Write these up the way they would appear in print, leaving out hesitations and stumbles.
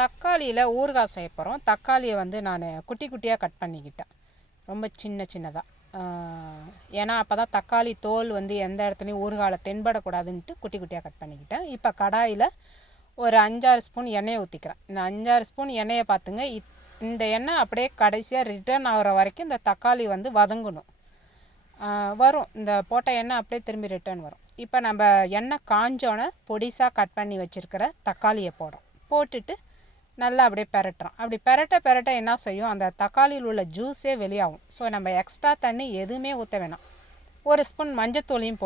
தக்காளியில் ஊறுகாய் செய்ய போகிறோம். தக்காளியை வந்து நான் குட்டி குட்டியாக கட் பண்ணிக்கிட்டேன், ரொம்ப சின்ன சின்னதாக. ஏன்னா அப்போ தான் தக்காளி தோல் வந்து எந்த இடத்துலையும் ஊறுகாயில் தென்படக்கூடாதுன்ட்டு குட்டி குட்டியாக கட் பண்ணிக்கிட்டேன். இப்போ கடாயில் ஒரு 5-6 ஸ்பூன் எண்ணெயை ஊற்றிக்கிறேன். இந்த 5-6 ஸ்பூன் எண்ணெயை பார்த்துங்க, இந்த எண்ணெய் அப்படியே கடைசியாக ரிட்டர்ன் ஆகிற வரைக்கும் இந்த தக்காளி வந்து வதங்கணும். வரும், இந்த போட்ட எண்ணெய் அப்படியே திரும்பி ரிட்டர்ன் வரும். இப்போ நம்ம எண்ணெய் காஞ்சோன்னே பொடிசாக கட் பண்ணி வச்சுருக்கிற தக்காளியை போட்டுட்டு நல்லா அப்படியே பெரட்டுறோம். அப்படி பெரட்ட என்ன செய்யும், அந்த தக்காளியில் உள்ள ஜூஸே வெளியாகும். ஸோ நம்ம எக்ஸ்ட்ரா தண்ணி எதுவுமே ஊற்ற வேணாம். ஒரு ஸ்பூன் மஞ்சத்தூளையும்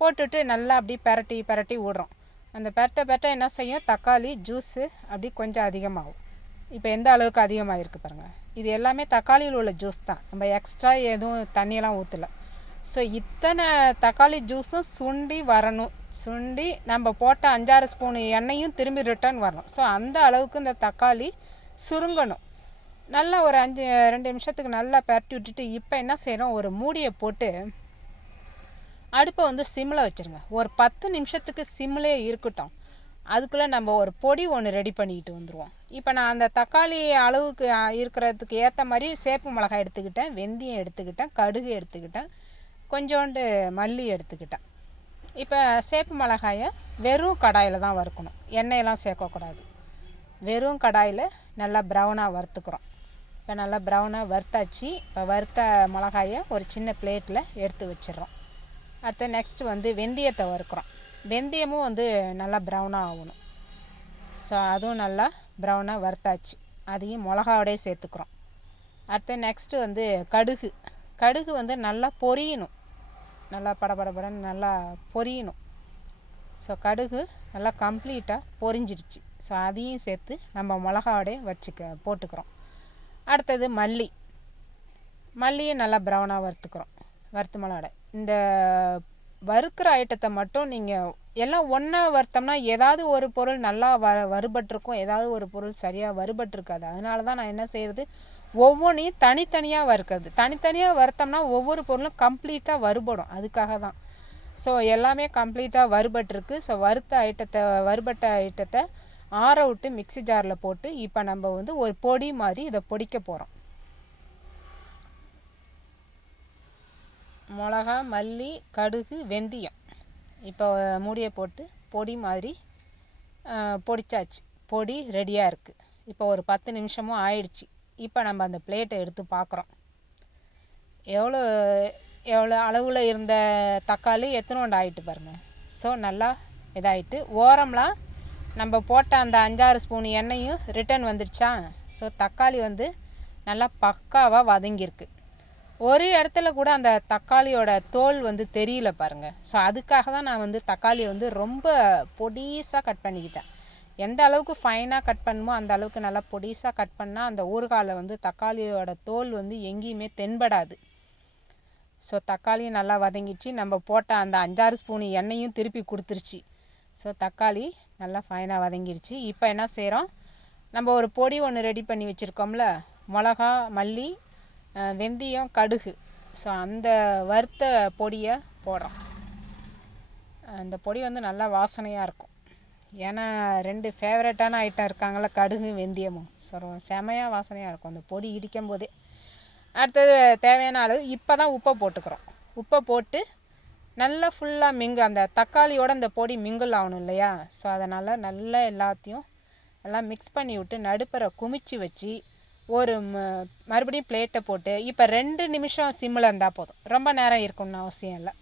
போட்டுட்டு நல்லா அப்படி பெரட்டி விடுறோம். அந்த பெரட்ட என்ன செய்யும், தக்காளி ஜூஸு அப்படி கொஞ்சம் அதிகமாகும். இப்போ எந்த அளவுக்கு அதிகமாக இருக்குது பாருங்கள். இது எல்லாமே தக்காளியில் உள்ள ஜூஸ் தான், நம்ம எக்ஸ்ட்ரா எதுவும் தண்ணியெல்லாம் ஊற்றலை. ஸோ இத்தனை தக்காளி ஜூஸும் சுண்டி வரணும். சுண்டி நம்ம போட்ட 5-6 ஸ்பூன் எண்ணெயும் திரும்பி ரிட்டர்ன் வரணும். ஸோ அந்த அளவுக்கு இந்த தக்காளி சுருங்கணும். நல்லா ஒரு 2 நிமிஷத்துக்கு நல்லா பரட்டி விட்டுட்டு இப்போ என்ன செய்கிறோம், ஒரு மூடியை போட்டு அடுப்பை வந்து சிம்மில் வச்சுருங்க. ஒரு 10 நிமிஷத்துக்கு சிம்மிலே இருக்கட்டும். அதுக்குள்ளே நம்ம ஒரு பொடி ஒன்று ரெடி பண்ணிக்கிட்டு வந்துடுவோம். இப்போ நான் அந்த தக்காளி அளவுக்கு இருக்கிறதுக்கு ஏற்ற மாதிரி சேப்பு மிளகாய் எடுத்துக்கிட்டேன், வெந்தயம் எடுத்துக்கிட்டேன், கடுகு எடுத்துக்கிட்டேன், கொஞ்சோண்டு மல்லி எடுத்துக்கிட்டேன். இப்போ சேப்பு மிளகாயை வெறும் கடாயில் தான் வறுக்கணும், எண்ணெயெல்லாம் சேர்க்கக்கூடாது. வெறும் கடாயில் நல்லா ப்ரௌனாக வறுத்துக்கிறோம். இப்போ நல்லா ப்ரௌனாக வறுத்தாச்சு. இப்போ வறுத்த மிளகாயை ஒரு சின்ன பிளேட்டில் எடுத்து வச்சிடுறோம். அடுத்து நெக்ஸ்ட்டு வந்து வெந்தயத்தை வறுக்கிறோம். வெந்தயமும் வந்து நல்லா ப்ரௌனாக ஆகணும். ஸோ அதுவும் நல்லா ப்ரௌனாக வறுத்தாச்சு, அதையும் மிளகாவோடய சேர்த்துக்கிறோம். அடுத்து நெக்ஸ்ட்டு வந்து கடுகு வந்து நல்லா பொரியணும், நல்லா படபடன்னு நல்லா பொரியணும். ஸோ கடுகு நல்லா கம்ப்ளீட்டாக பொரிஞ்சிடுச்சு. ஸோ அதையும் சேர்த்து நம்ம மிளகாவோடய போட்டுக்கிறோம். அடுத்தது மல்லியும் நல்லா ப்ரௌனாக வறுத்து மிளகாட. இந்த வறுக்கிற ஐட்டத்தை மட்டும் நீங்கள் எல்லாம் ஒன்றா வறுத்தோம்னா ஏதாவது ஒரு பொருள் நல்லா வறுபட்டிருக்கும், ஏதாவது ஒரு பொருள் சரியாக வறுபட்டிருக்காது. அதனால தான் நான் என்ன செய்கிறது, ஒவ்வொன்றையும் தனித்தனியாக வறுக்கிறது. தனித்தனியாக வறுத்தோம்னா ஒவ்வொரு பொருளும் கம்ப்ளீட்டாக வறுபடும், அதுக்காக தான். ஸோ எல்லாமே கம்ப்ளீட்டாக வறுபட்டிருக்கு. ஸோ வறுபட்ட ஐட்டத்தை ஆற விட்டு மிக்ஸி ஜாரில் போட்டு இப்போ நம்ம வந்து ஒரு பொடி மாதிரி இதை பொடிக்க போகிறோம். மிளகா, மல்லி, கடுகு, வெந்தயம் இப்போ மூடியை போட்டு பொடி மாதிரி பொடிச்சாச்சு. பொடி ரெடியாக இருக்குது. இப்போ ஒரு 10 நிமிஷமும் ஆயிடுச்சு. இப்போ நம்ம அந்த பிளேட்டை எடுத்து பார்க்குறோம். எவ்வளோ அளவில் இருந்த தக்காளி எத்தனோண்டு ஆகிட்டு பாருங்கள். ஸோ நல்லா இதாகிட்டு ஓரம்லாம் நம்ம போட்ட அந்த 5-6 ஸ்பூன் எண்ணெயும் ரிட்டர்ன் வந்துடுச்சா. ஸோ தக்காளி வந்து நல்லா பக்காவாக வதங்கியிருக்கு. ஒரு இடத்துல கூட அந்த தக்காளியோட தோல் வந்து தெரியல பாருங்கள். ஸோ அதுக்காக தான் நான் வந்து தக்காளியை வந்து ரொம்ப பொடிசாக கட் பண்ணிக்கிட்டேன். எந்த அளவுக்கு ஃபைனாக கட் பண்ணுமோ அந்த அளவுக்கு நல்லா பொடிசாக கட் பண்ணால் அந்த ஊறுகாயில் வந்து தக்காளியோட தோல் வந்து எங்கேயுமே தென்படாது. ஸோ தக்காளியும் நல்லா வதங்கிச்சு. நம்ம போட்ட அந்த 5-6 ஸ்பூன் எண்ணெயும் திருப்பி கொடுத்துருச்சு. ஸோ தக்காளி நல்லா ஃபைனாக வதங்கிடுச்சு. இப்போ என்ன செய்கிறோம், நம்ம ஒரு பொடி ஒன்று ரெடி பண்ணி வச்சுருக்கோம்ல, மிளகா, மல்லி, வெந்தயம், கடுகு. ஸோ அந்த வறுத்த பொடியை போடுறோம். அந்த பொடி வந்து நல்லா வாசனையாக இருக்கும். ஏன்னா 2 ஃபேவரட்டான ஐட்டம் இருக்காங்கள, கடுகு வெந்தயமும். ஸோ செமையாக வாசனையாக இருக்கும் அந்த பொடி இடிக்கும் போதே. அடுத்தது தேவையான அளவு இப்போ தான் உப்பை போட்டுக்கிறோம். உப்பை போட்டு நல்லா ஃபுல்லாக அந்த தக்காளியோட இந்த பொடி மிங்கிள் ஆகணும் இல்லையா. ஸோ அதனால் நல்லா எல்லாத்தையும் நல்லா மிக்ஸ் பண்ணி விட்டு நடுப்பற குமிச்சு வச்சு ஒரு மறுபடியும் பிளேட்டை போட்டு இப்போ 2 நிமிஷம் சிம்மில் இருந்தால் போதும், ரொம்ப நேரம் இருக்கணும்னு அவசியம் இல்லை.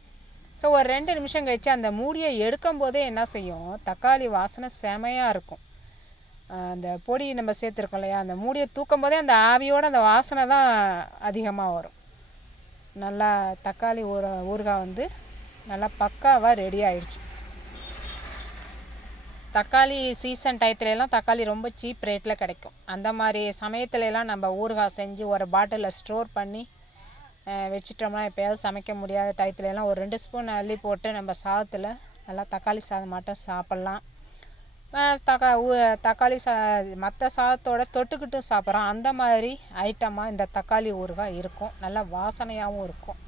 ஸோ ஒரு 2 நிமிஷம் கழித்து அந்த மூடியை எடுக்கும் போதே என்ன செய்யும், தக்காளி வாசனை செமையாக இருக்கும். அந்த பொடி நம்ம சேர்த்துருக்கோம் இல்லையா, அந்த மூடியை தூக்கும் போதே அந்த ஆவியோடு அந்த வாசனை தான் அதிகமாக வரும். நல்லா தக்காளி ஊறுகாய் வந்து நல்லா பக்காவாக ரெடி ஆயிடுச்சு. தக்காளி சீசன் டயத்துலலாம் தக்காளி ரொம்ப சீப் ரேட்டில் கிடைக்கும். அந்த மாதிரி சமயத்துலலாம் நம்ம ஊறுகாய் செஞ்சு ஒரு பாட்டிலில் ஸ்டோர் பண்ணி வச்சிட்டோம்னா எப்போயாவது சமைக்க முடியாத டயத்துலலாம் ஒரு 2 ஸ்பூன் அள்ளி போட்டு நம்ம சாதத்தில் நல்லா தக்காளி சாதம் மட்டும் சாப்பிட்லாம். தக்காளி மற்ற சாதத்தோட தொட்டுக்கிட்டு சாப்பிட்றோம். அந்த மாதிரி ஐட்டமாக இந்த தக்காளி ஊறுகாய் இருக்கும். நல்லா வாசனையாகவும் இருக்கும்.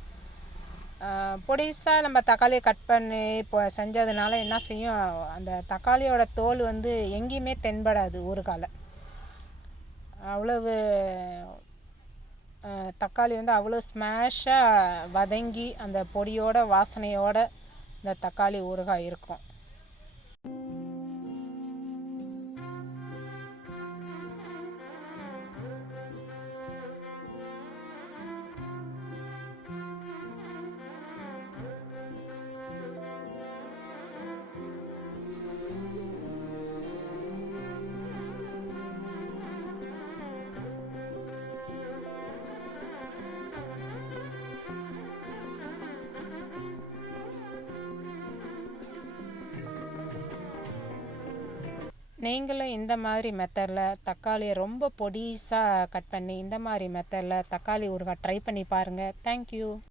பொடிசாக நம்ம தக்காளியை கட் பண்ணி இப்போ செஞ்சதுனால என்ன செய்யும், அந்த தக்காளியோட தோல் வந்து எங்கேயுமே தென்படாது ஊறுகால. அவ்வளவு தக்காளி வந்து அவ்வளோ ஸ்மாஷாக வதங்கி அந்த பொடியோட வாசனையோட இந்த தக்காளி ஊறுகாய் இருக்கும். நீங்களும் இந்த மாதிரி மெத்தடில் தக்காளியை ரொம்ப பொடிசாக கட் பண்ணி இந்த மாதிரி மெத்தடில் தக்காளி ஊறுகாய் ட்ரை பண்ணி பாருங்கள். தேங்க்யூ.